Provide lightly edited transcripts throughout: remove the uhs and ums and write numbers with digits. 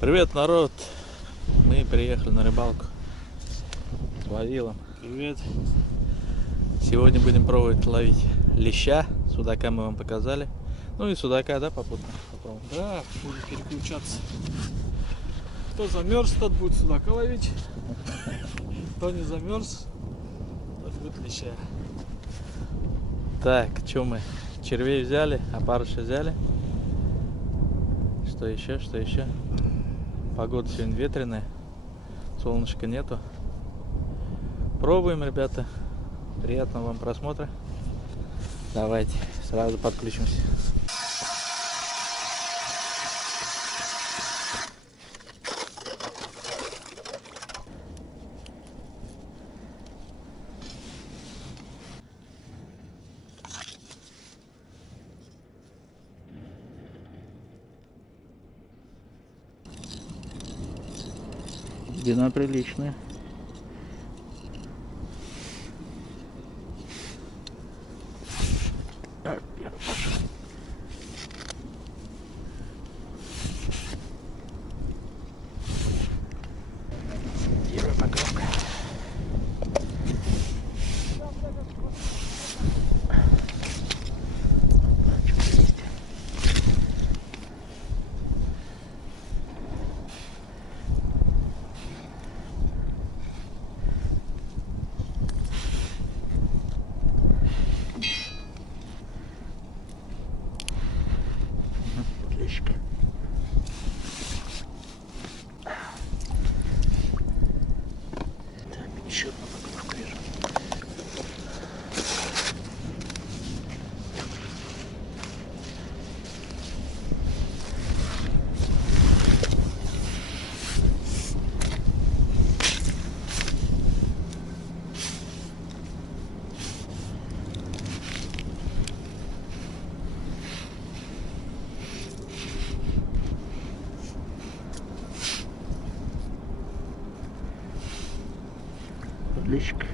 Привет, народ! Мы приехали на рыбалку с Вавилом. Привет. Сегодня будем пробовать ловить леща. Судака мы вам показали. Ну и судака, да, попутно попробуем. Да, будем переключаться. Кто замерз, тот будет судака ловить. Кто не замерз, тот будет леща. Так, что мы? Червей взяли, опарыша взяли. Что еще, что еще? Погода сегодня ветреная. Солнышка нету. Пробуем, ребята. Приятного вам просмотра. Давайте сразу подключимся. Длина приличная. Первая поклевка. Подлещик. Так, еще одна поклевка вижу. Подлещик.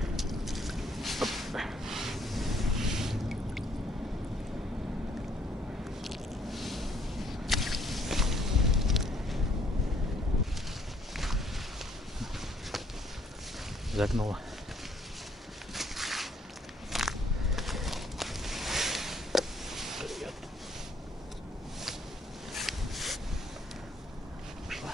Загнула. Пошла.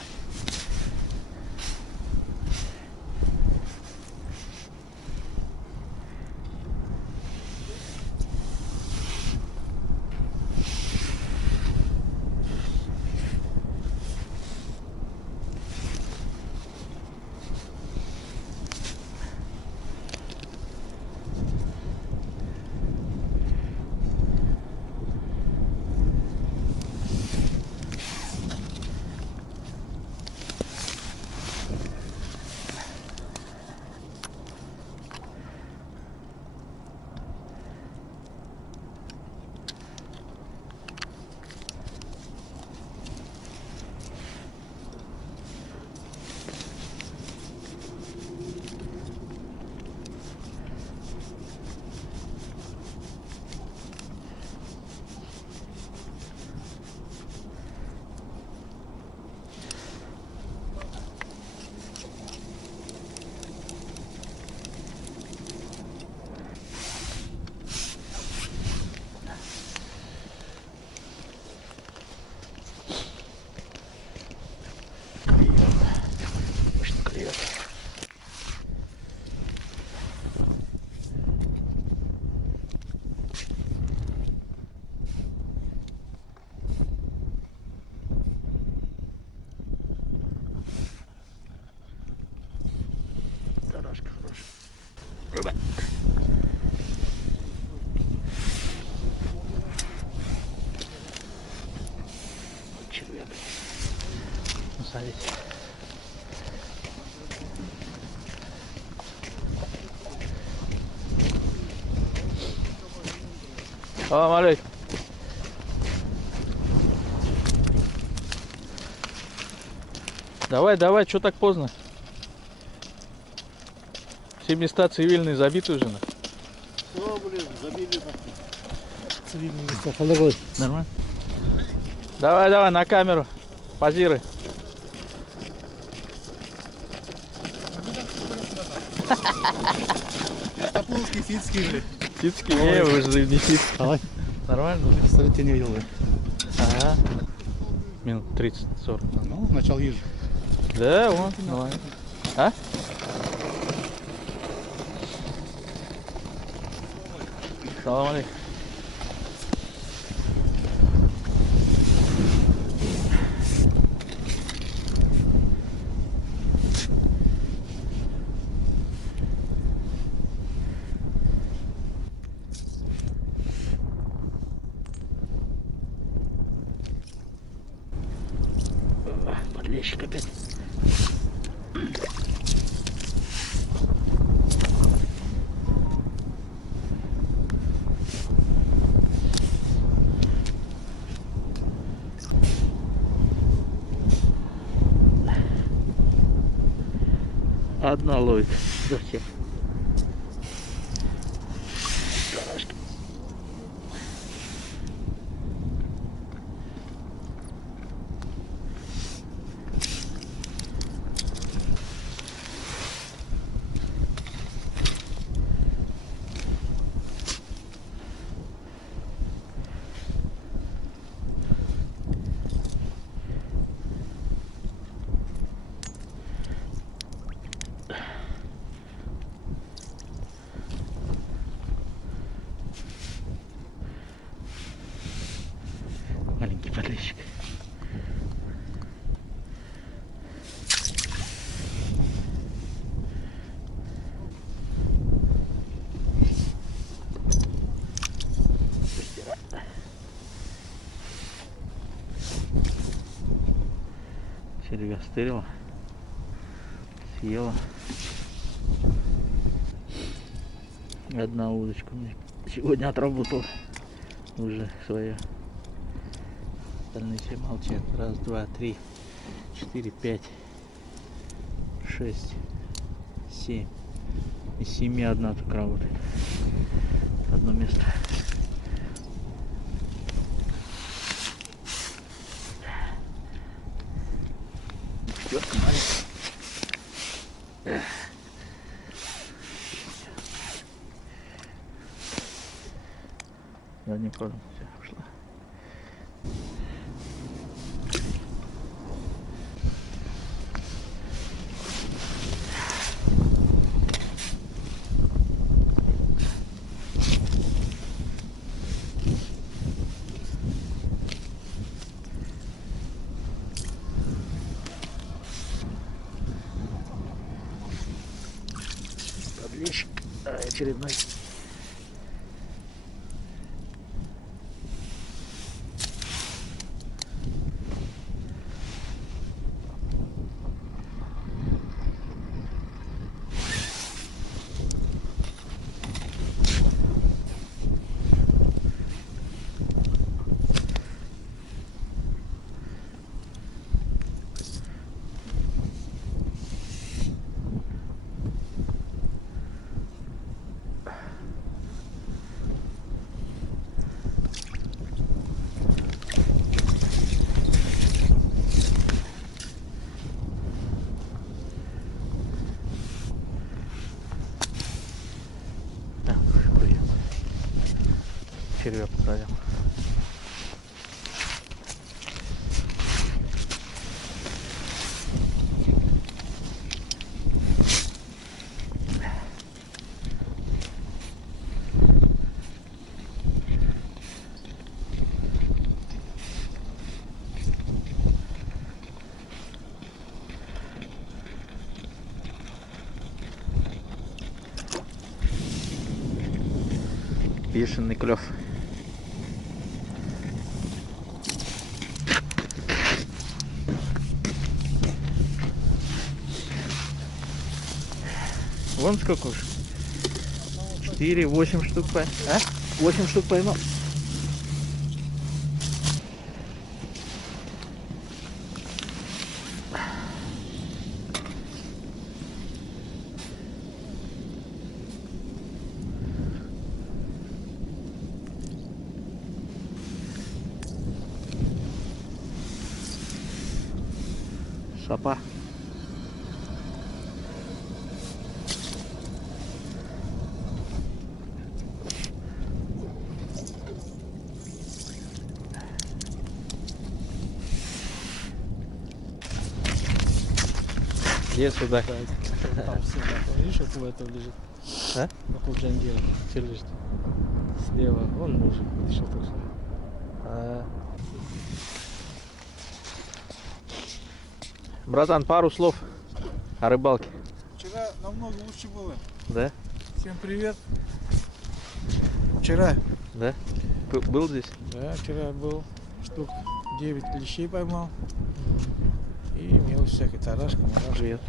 Мощно клюет. Тарашка хорошая. Рыба. Вот червяк. Ну, смотрите. Салам алейкум. Давай, давай, что так поздно? Все места цивильные забиты уже. Все, блин, забили. Цивильные места. Подорвай. Нормально? Давай, давай, на камеру. Позируй. Топловский, Сицкий, блядь. Сицкий? Не, вы же не Сицкий. Давай. Нормально? Кстати, тебя не видел, блядь. Ага. Минут 30-40. Ну, начал езжу. Да, вон, давай. А? Салам алейкум. Подлещик опять. Одна ловит. Зачем? Маленький подлещик. Червя стырила, съела. Одна удочка у меня сегодня отработала уже своя. Остальные все молчат. Раз, два, три, 4, 5, 6, 7. Из 7 одна только работает. Одно место. Четвертка маленькая. Задний корм. Все, ушла. Подлещик очередной. Червя покрадем. Бешеный клев. Вон сколько уж. 4, 8 штук поймал. А? 8 штук поймал. Сапа. Есть судак. Там судак. Видишь, около этого лежит. А? Около Джангира. Где лежит? Слева. Вон мужик вышел тоже. А. Братан, пару слов о рыбалке. Вчера намного лучше было. Да? Всем привет. Вчера. Да? Был здесь? Да, вчера был. Штук 9 лещей поймал. И мелочь всякой, тарашка, марашка. Привет.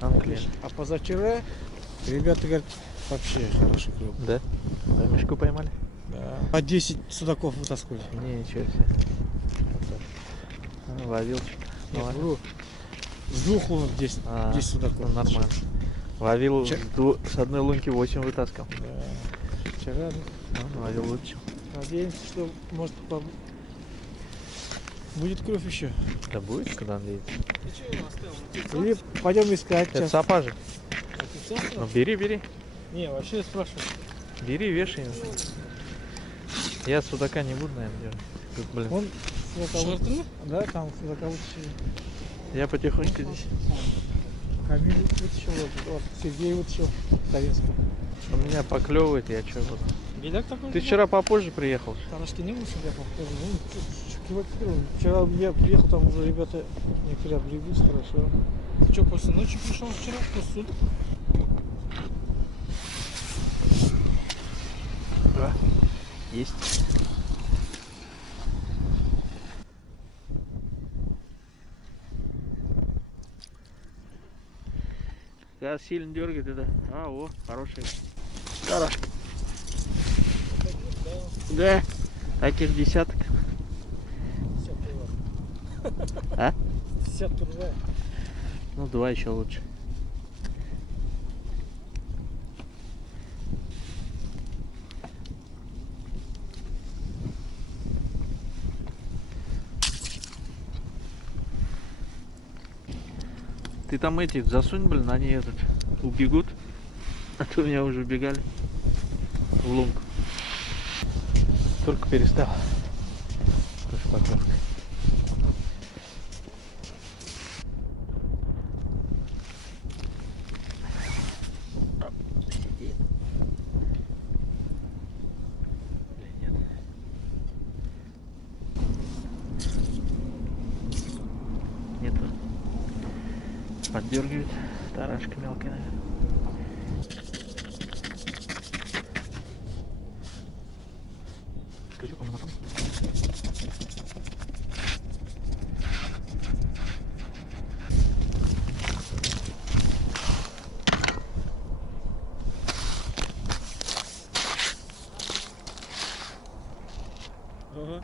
Анклин. А позавчера ребята говорят, вообще хороший клёв. Да? Да, мешку поймали? Да. А 10 судаков вытаскивали. Не, ничего себе. А, ловилчик. Нет, Ну, вру. С 2 лунок 10, А, 10 судаков. ну, нормально. Ловил с одной лунки 8 вытаскал. Да. Вчера Ловил лучше. надеемся, что может будет кровь еще. Да будет, когда он едет. Или пойдем искать. Это сейчас. сапа же. А ты сам Ну сказал? бери. Не, вообще я спрашиваю. Бери, вешай. Я судака не буду, наверное, делать. Тут, блин. Он судака. Да, там судака вытащили. Я потихоньку здесь. Камиль вытащил, вот Сергей вытащил, Тавинский. У меня поклевывает, я что буду. Беляк такой? Ты вчера попозже приехал. Тарашки не было себя похоже. Вчера я приехал, там уже ребята некоторые облеглись, хорошо. Ты что, после ночи пришел вчера? После суток? Да. Есть. Когда сильно дергает, это. А, о, хороший. Тарашка. Да. Таких десяток. 50 турва. А? 50 турва. Ну, 2 еще лучше. Ты там эти засунь, блин, они этот убегут. А то меня уже убегали в лунку. Только перестал. Тоже поклевка. Нету. Поддергивает. Тарашка мелкая, наверное. Крючок, он на том. Ага.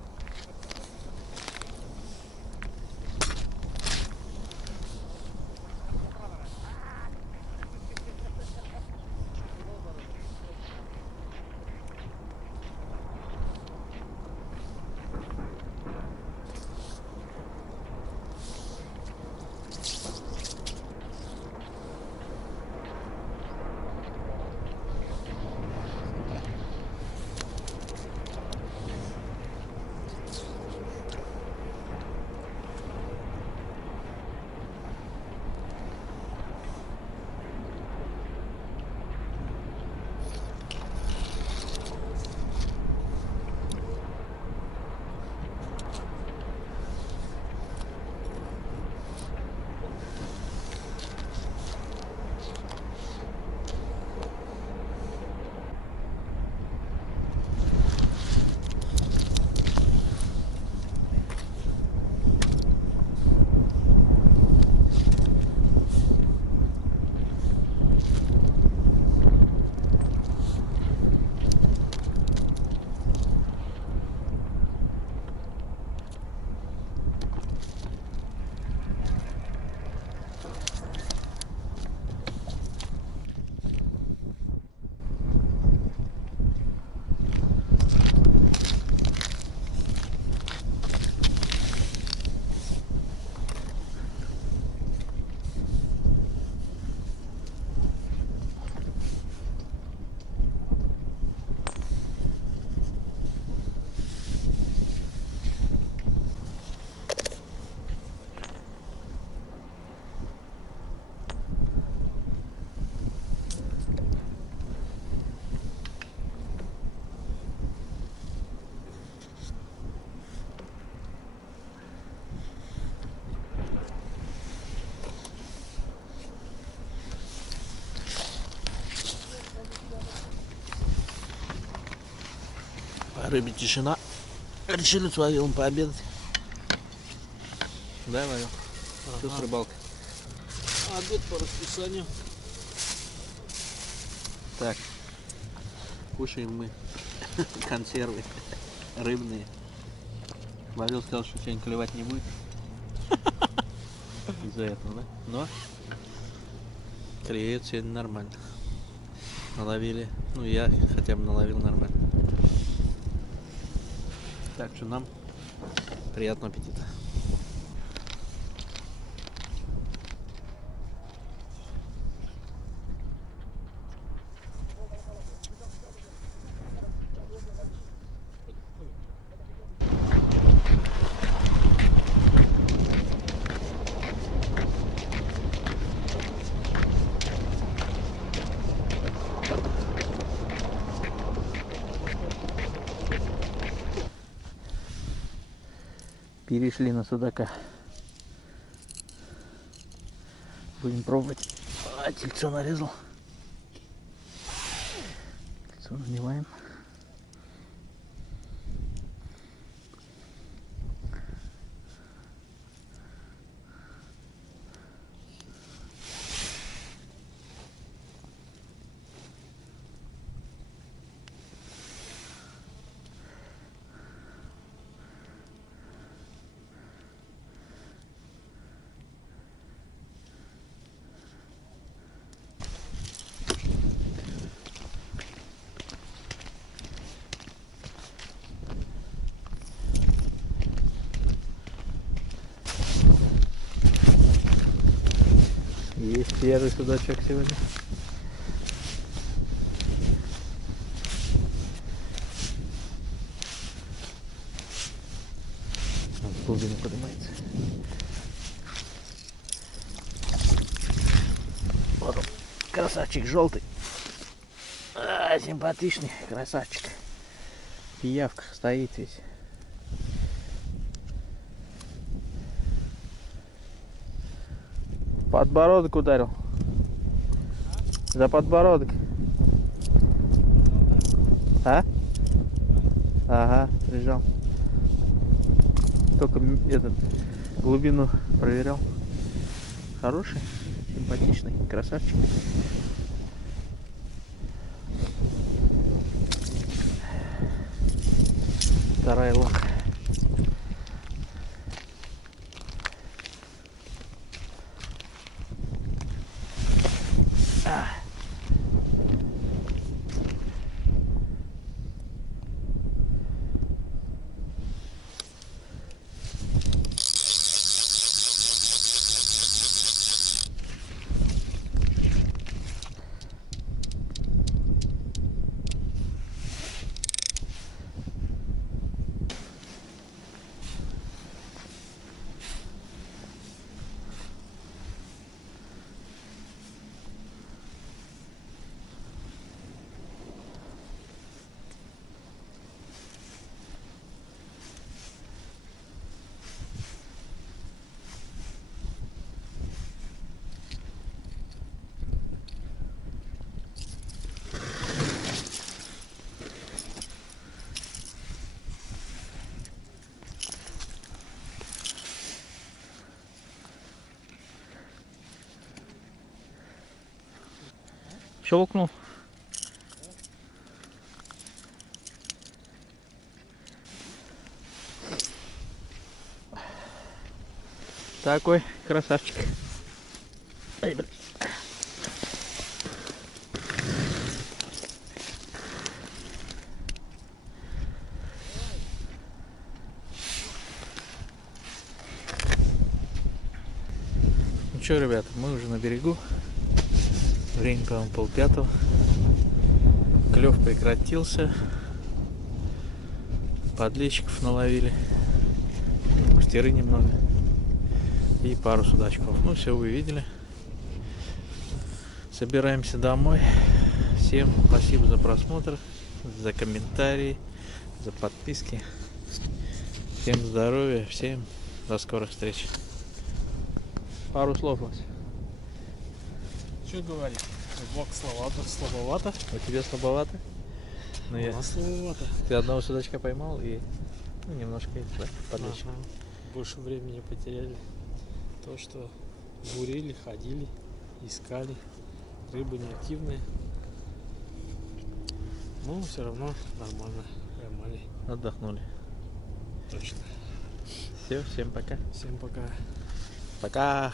рыбе тишина. Решили с Вавилом пообедать. Да, Вавил? Что с рыбалкой? Обед по расписанию. Так, кушаем мы консервы рыбные. Вавил сказал, что сегодня клевать не будет. Из-за этого, да? Но клеят сегодня нормально. Наловили. Ну, я хотя бы наловил нормально. Так что нам приятного аппетита. Перешли на судака. Будем пробовать. А, тельцо нарезал. Тельцо наливаем. Есть первый судачок сегодня. В глубину поднимается. Вот он, красавчик желтый. А, симпатичный красавчик. В пиявках стоит весь. Подбородок ударил. За подбородок. А? Ага, прижал. Только этот глубину проверял. Хороший, симпатичный, красавчик. Вторая лунка. Щелкнул. Такой красавчик. Ай, блин. Ну что, ребята, мы уже на берегу. Время, по-моему, 4:30. Клев прекратился. Подлещиков наловили. Густеры немного. И пару судачков. Ну, все вы видели. Собираемся домой. Всем спасибо за просмотр, за комментарии, за подписки. Всем здоровья, всем до скорых встреч. Пару слов, Вася. Что говорить? Влог слабовато. У тебя слабовато? Ну, я... Масловато. Ты одного судачка поймал и ну, немножко подлещик. Ага. Больше времени потеряли. То, что бурили, ходили, искали. Рыбы неактивные. Но все равно нормально поймали. Отдохнули. Точно. Все, всем пока. Всем пока. Пока.